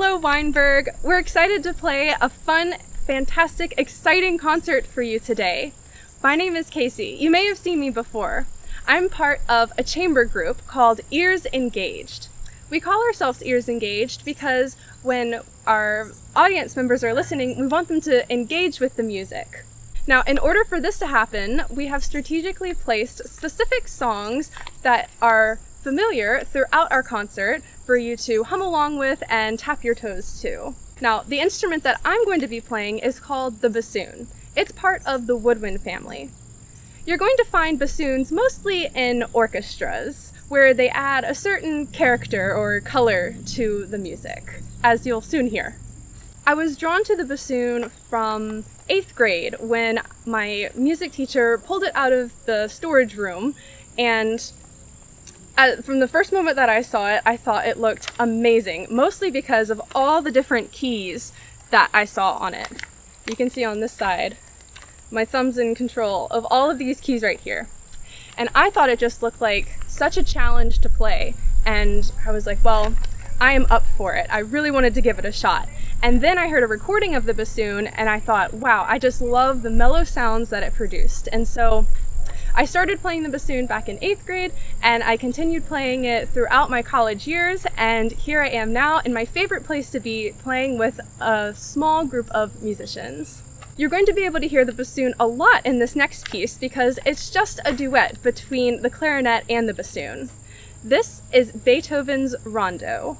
Hello, Weinberg. We're excited to play a fun, fantastic, exciting concert for you today. My name is Casey. You may have seen me before. I'm part of a chamber group called Ears Engaged. We call ourselves Ears Engaged because when our audience members are listening, we want them to engage with the music. Now, in order for this to happen, we have strategically placed specific songs that are familiar throughout our concert for you to hum along with and tap your toes to. Now, the instrument that I'm going to be playing is called the bassoon. It's part of the woodwind family. You're going to find bassoons mostly in orchestras, where they add a certain character or color to the music, as you'll soon hear. I was drawn to the bassoon from 8th grade when my music teacher pulled it out of the storage room, and from the first moment that I saw it, I thought it looked amazing, mostly because of all the different keys that I saw on it. You can see on this side, my thumb's in control of all of these keys right here. And I thought it just looked like such a challenge to play. And I was like, well, I am up for it. I really wanted to give it a shot. And then I heard a recording of the bassoon and I thought, wow, I just love the mellow sounds that it produced. And so I started playing the bassoon back in 8th grade and I continued playing it throughout my college years. And here I am now in my favorite place to be, playing with a small group of musicians. You're going to be able to hear the bassoon a lot in this next piece because it's just a duet between the clarinet and the bassoon. This is Beethoven's Rondo.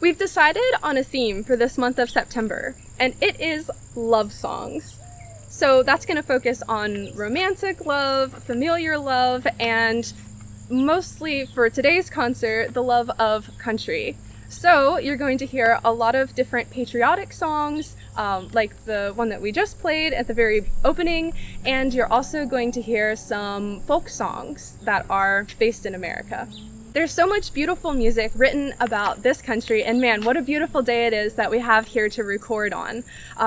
We've decided on a theme for this month of September, and it is love songs. So that's going to focus on romantic love, familiar love, and mostly for today's concert, the love of country. So you're going to hear a lot of different patriotic songs, like the one that we just played at the very opening, and you're also going to hear some folk songs that are based in America. There's so much beautiful music written about this country, and man, what a beautiful day it is that we have here to record on.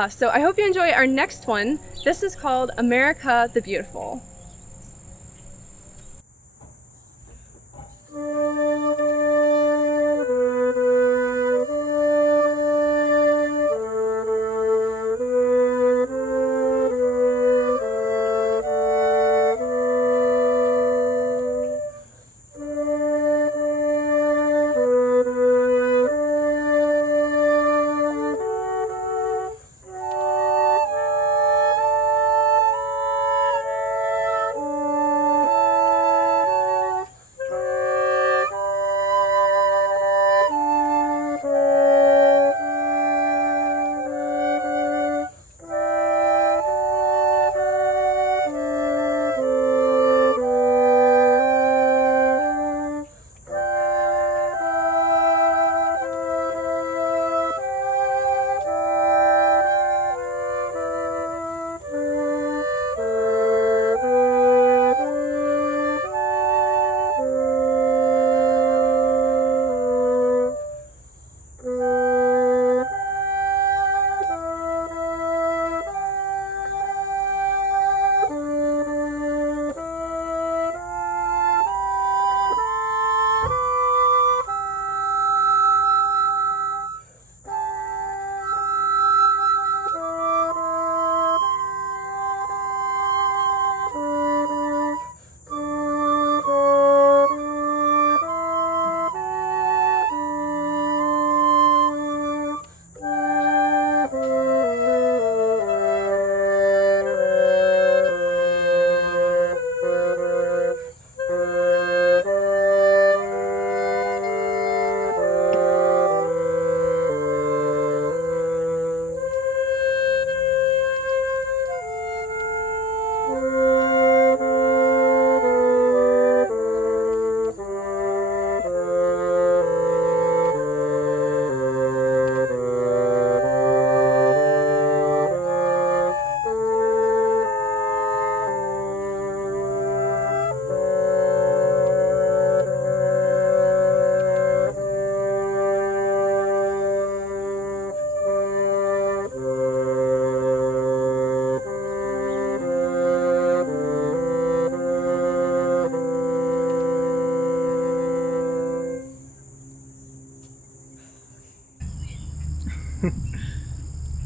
So I hope you enjoy our next one. This is called America the Beautiful.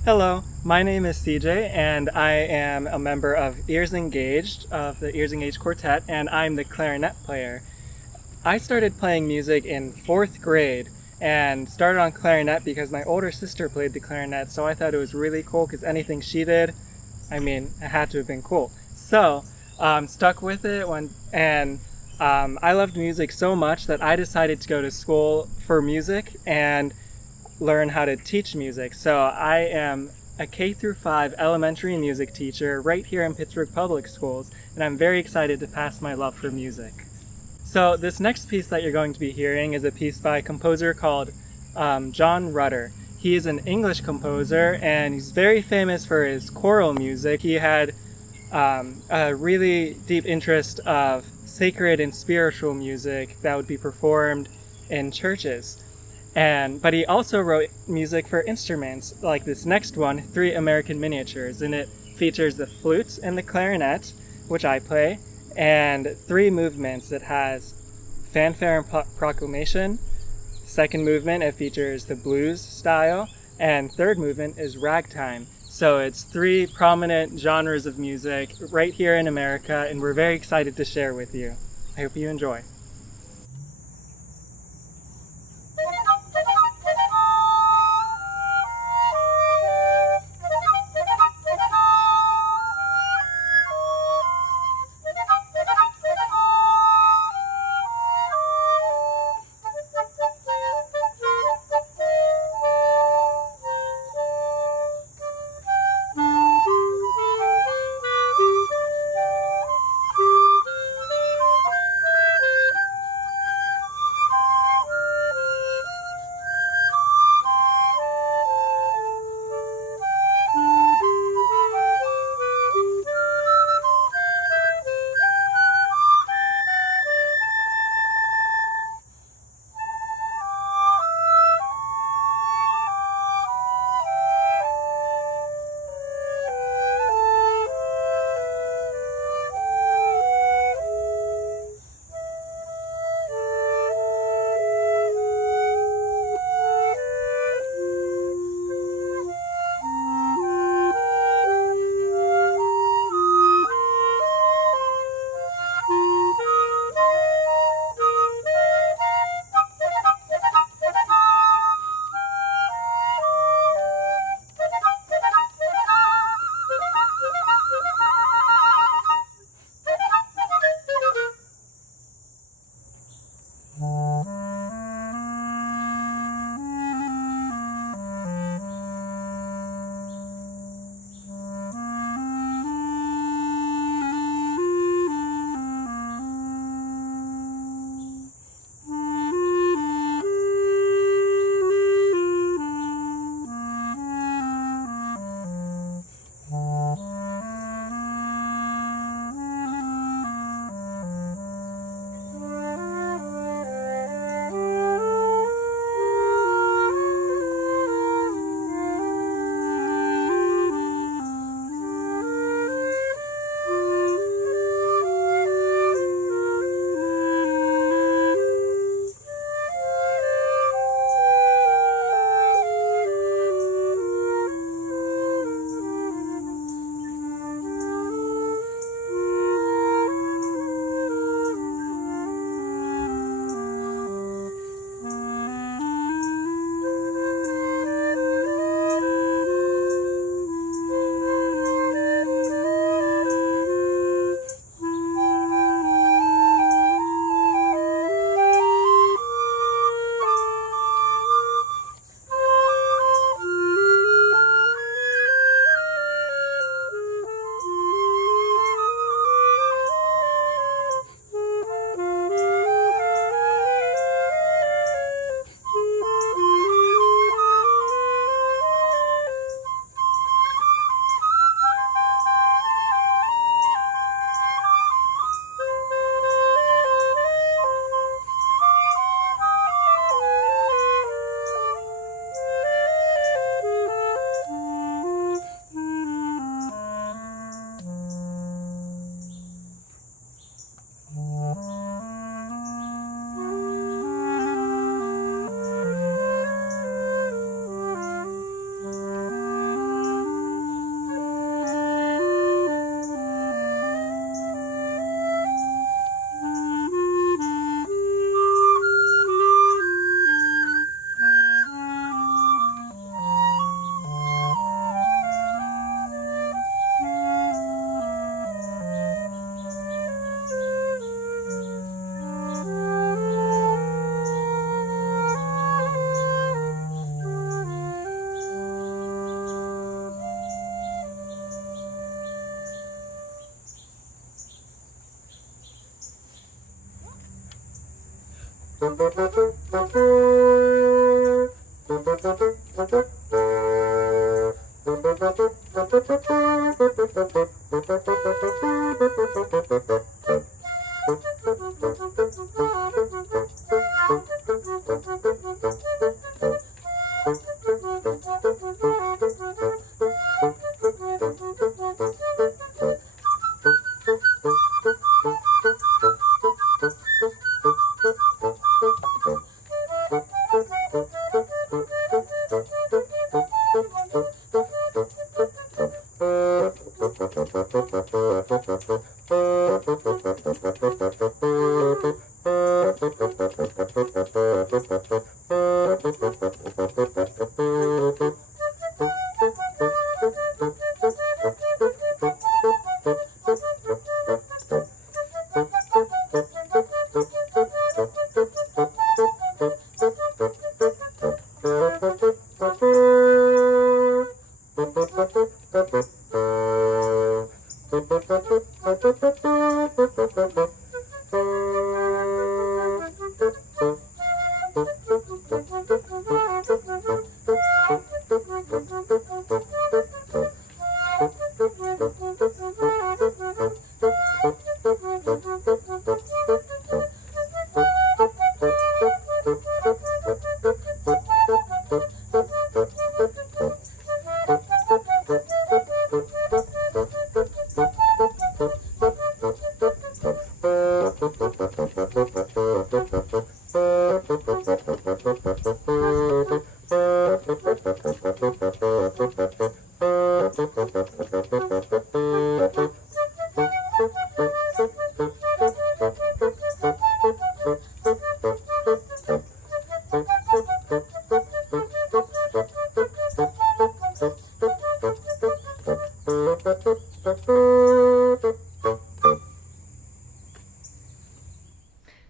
Hello, my name is CJ and I am a member of Ears Engaged, of the Ears Engaged Quartet, and I'm the clarinet player. I started playing music in 4th grade and started on clarinet because my older sister played the clarinet, so I thought it was really cool because anything she did, it had to have been cool. So, stuck with it and I loved music so much that I decided to go to school for music and learn how to teach music. So I am a K through 5 elementary music teacher right here in Pittsburgh Public Schools, and I'm very excited to pass my love for music. So this next piece that you're going to be hearing is a piece by a composer called John Rutter. He is an English composer and he's very famous for his choral music. He had a really deep interest of sacred and spiritual music that would be performed in churches. But he also wrote music for instruments, like this next one, 3 American Miniatures, and it features the flute and the clarinet, which I play, and 3 movements. It has fanfare and proclamation, Second movement, it features the blues style, and third movement is ragtime. So it's three prominent genres of music right here in America, and we're very excited to share with you. I hope you enjoy.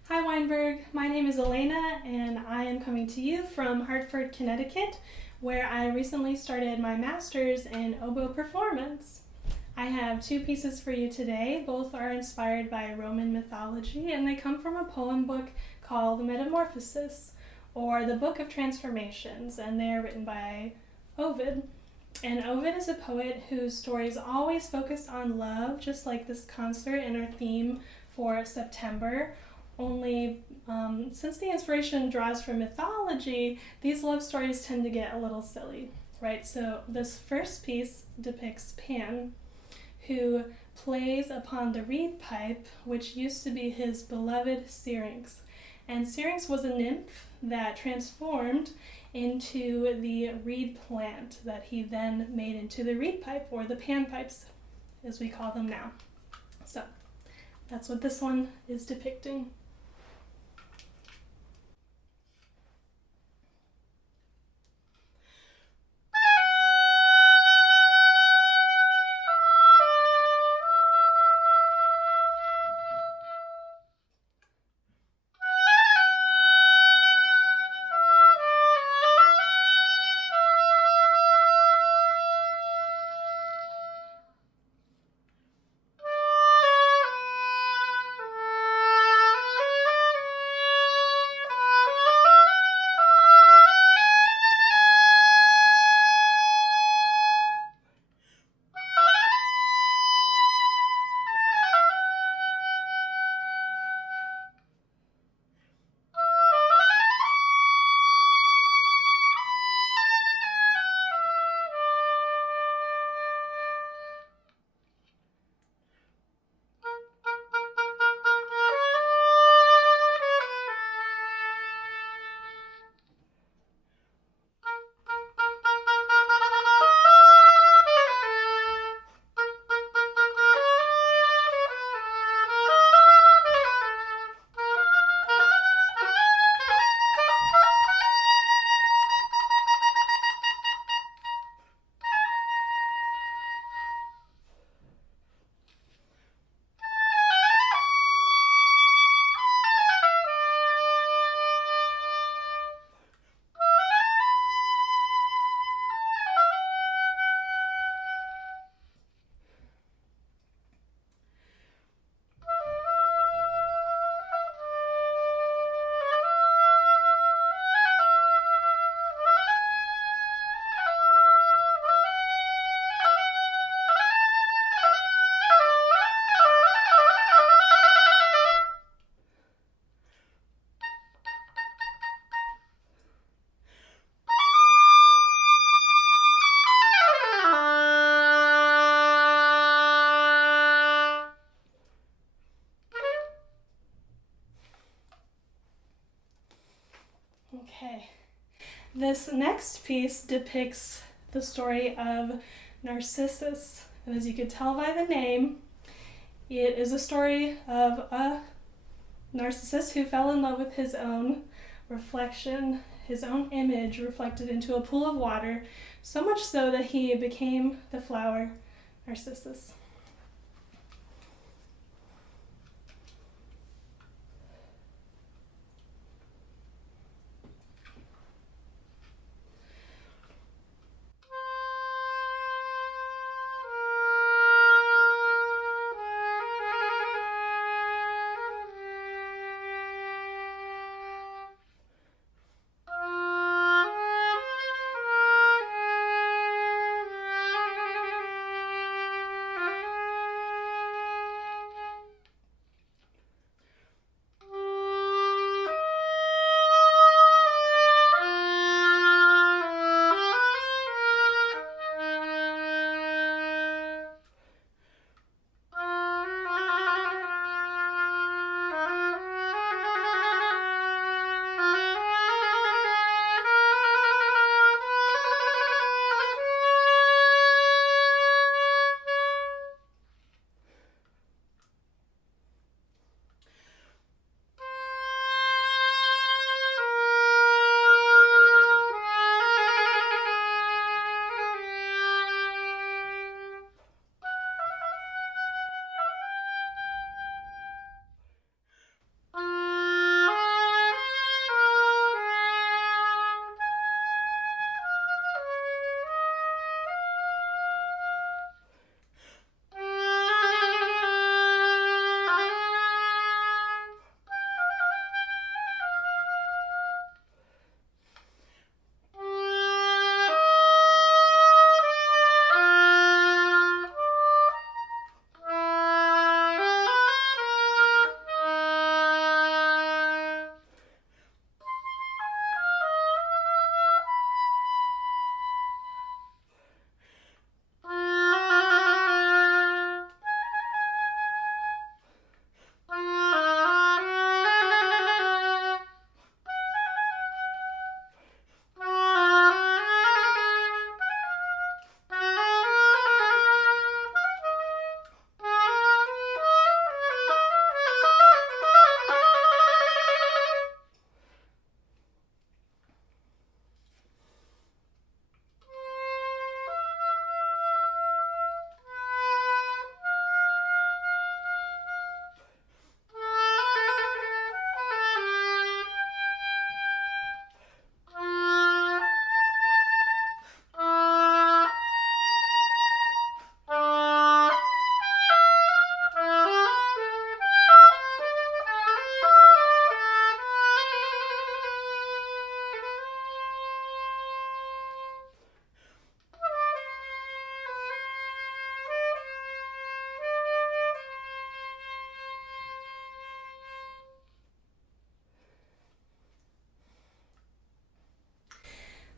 Hi Weinberg, my name is Elena and I am coming to you from Hartford, Connecticut, where I recently started my master's in oboe performance. I have two pieces for you today. Both are inspired by Roman mythology and they come from a poem book called Metamorphosis, or the Book of Transformations, and they are written by Ovid. And Ovid is a poet whose stories always focused on love, just like this concert and our theme for September. Only since the inspiration draws from mythology, these love stories tend to get a little silly, right? So this first piece depicts Pan, who plays upon the reed pipe, which used to be his beloved Syrinx. And Syrinx was a nymph that transformed into the reed plant that he then made into the reed pipe, or the panpipes, as we call them now. So that's what this one is depicting. Okay, this next piece depicts the story of Narcissus, And as you could tell by the name, it is a story of a narcissist who fell in love with his own reflection, his own image reflected into a pool of water, so much so that he became the flower Narcissus.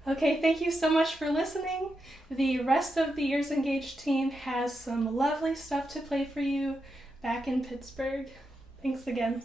Okay, thank you so much for listening. The rest of the Ears Engaged team has some lovely stuff to play for you back in Pittsburgh. Thanks again.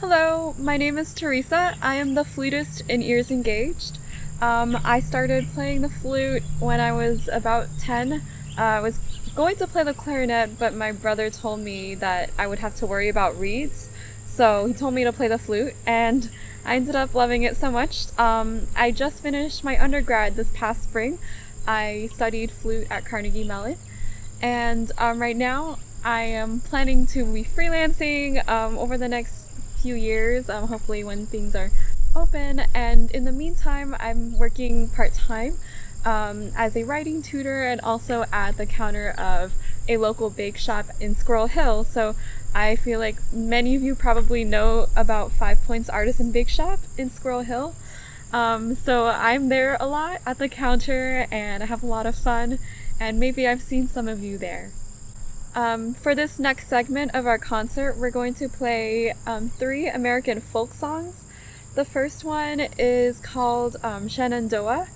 Hello, my name is Teresa. I am the flutist in Ears Engaged. I started playing the flute when I was about 10. I was going to play the clarinet, but my brother told me that I would have to worry about reeds. So he told me to play the flute, and I ended up loving it so much. I just finished my undergrad this past spring. I studied flute at Carnegie Mellon, and right now I am planning to be freelancing over the next few years, hopefully when things are open. And in the meantime, I'm working part-time as a writing tutor and also at the counter of a local bake shop in Squirrel Hill. So I feel like many of you probably know about 5 Points Artisan Bake Shop in Squirrel Hill. So I'm there a lot at the counter and I have a lot of fun, and maybe I've seen some of you there. For this next segment of our concert, we're going to play 3 American folk songs. The first one is called Shenandoah,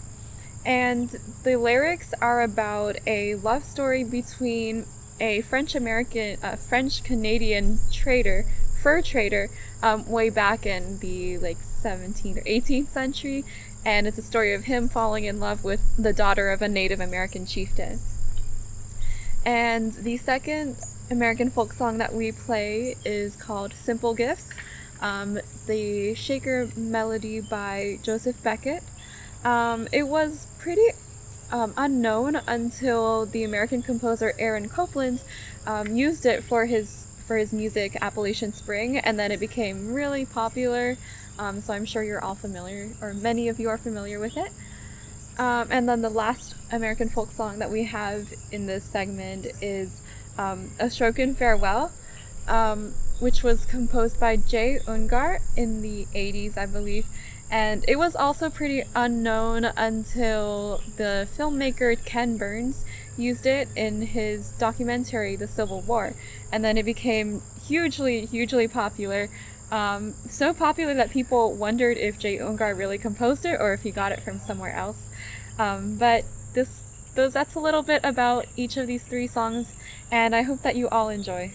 and the lyrics are about a love story between a French-Canadian trader, fur trader, way back in the 17th or 18th century, and it's a story of him falling in love with the daughter of a Native American chieftain. And the second American folk song that we play is called Simple Gifts, the Shaker melody by Joseph Beckett. It was pretty unknown until the American composer Aaron Copland used it for his music Appalachian Spring, and then it became really popular. So I'm sure you're all familiar, or many of you are familiar with it. And then the last American folk song that we have in this segment is A Stroken Farewell, which was composed by Jay Ungar in the 80s, I believe. And it was also pretty unknown until the filmmaker Ken Burns used it in his documentary, The Civil War. And then it became hugely, hugely popular. So popular that people wondered if Jay Ungar really composed it or if he got it from somewhere else. But that's a little bit about each of these 3 songs, and I hope that you all enjoy.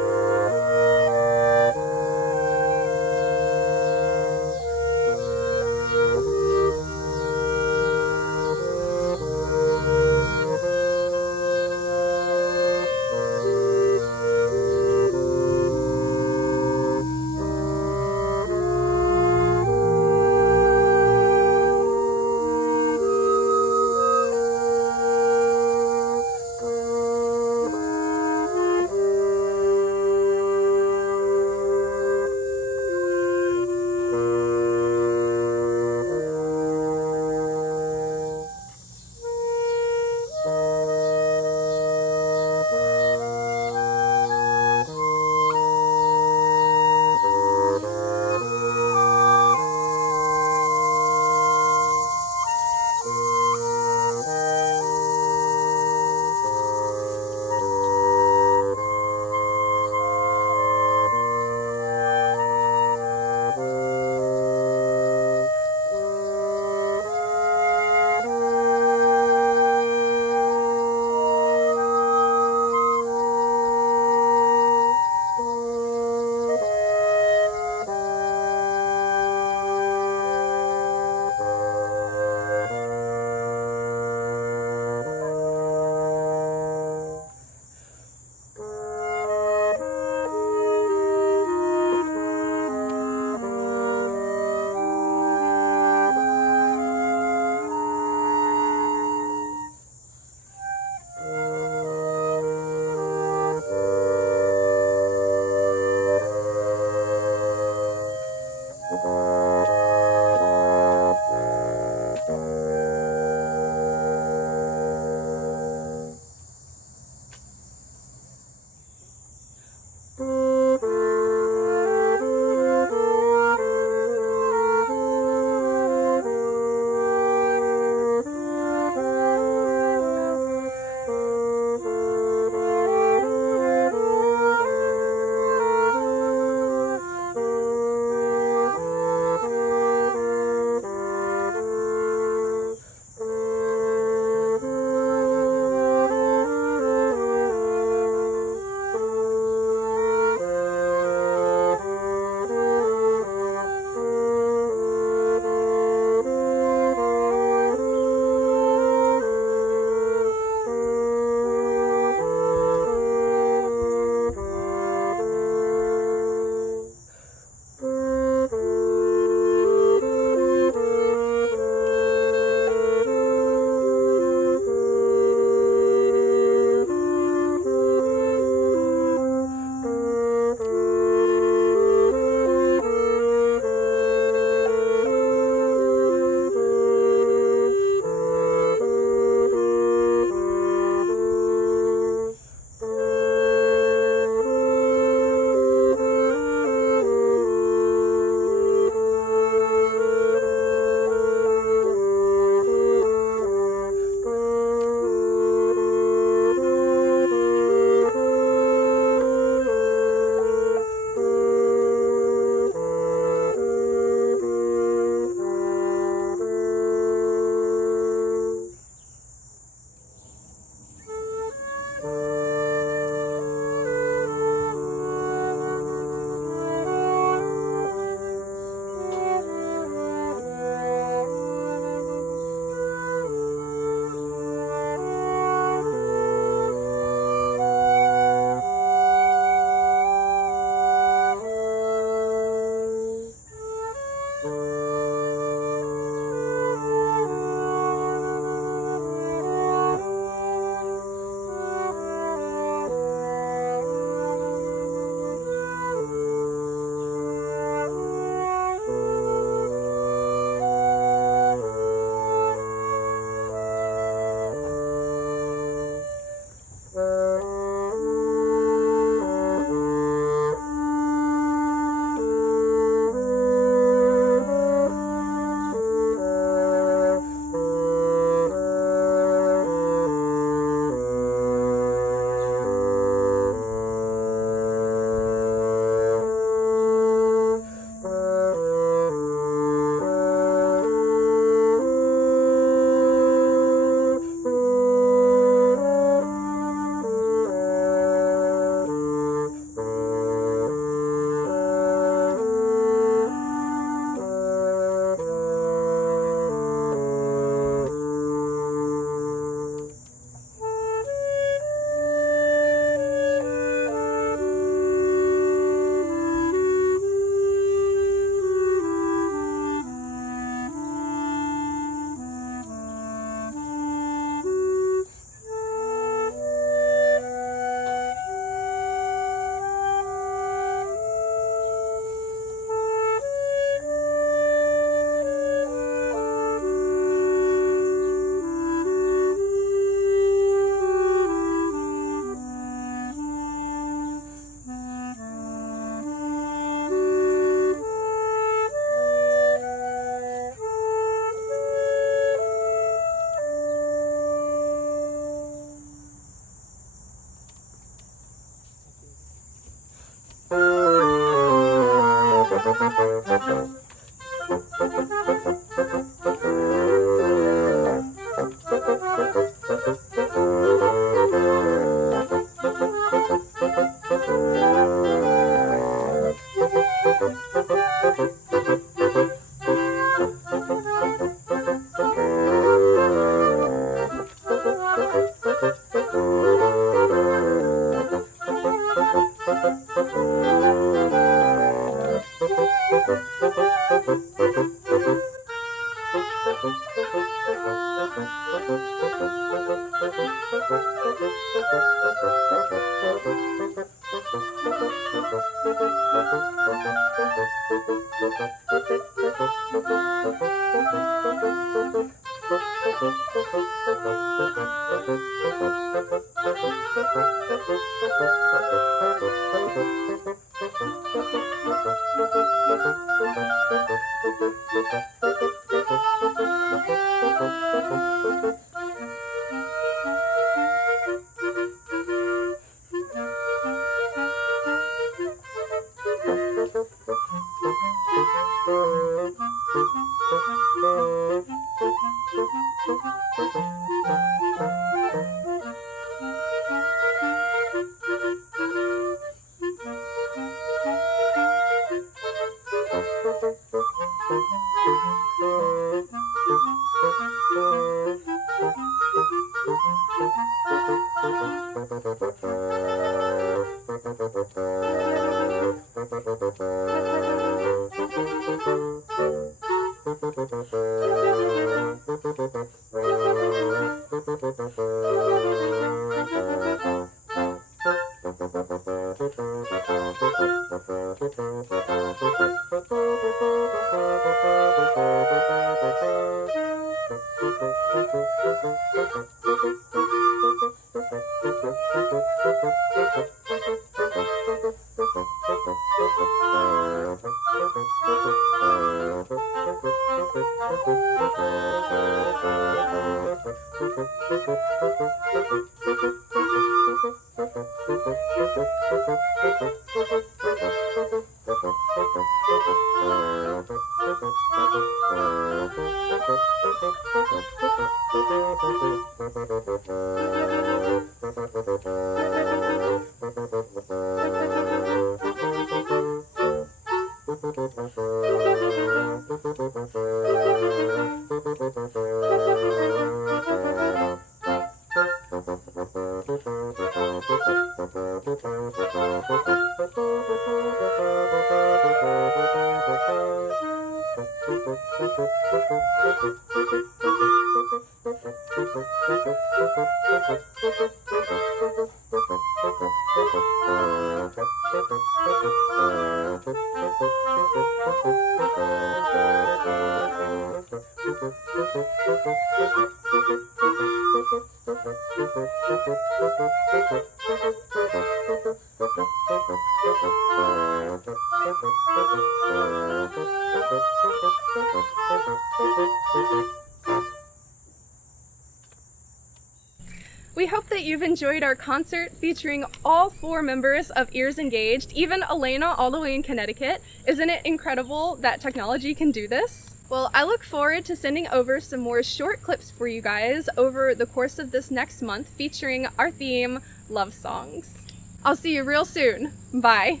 We hope that you've enjoyed our concert featuring all 4 members of Ears Engaged, even Elena all the way in Connecticut. Isn't it incredible that technology can do this? Well, I look forward to sending over some more short clips for you guys over the course of this next month featuring our theme, Love Songs. I'll see you real soon. Bye.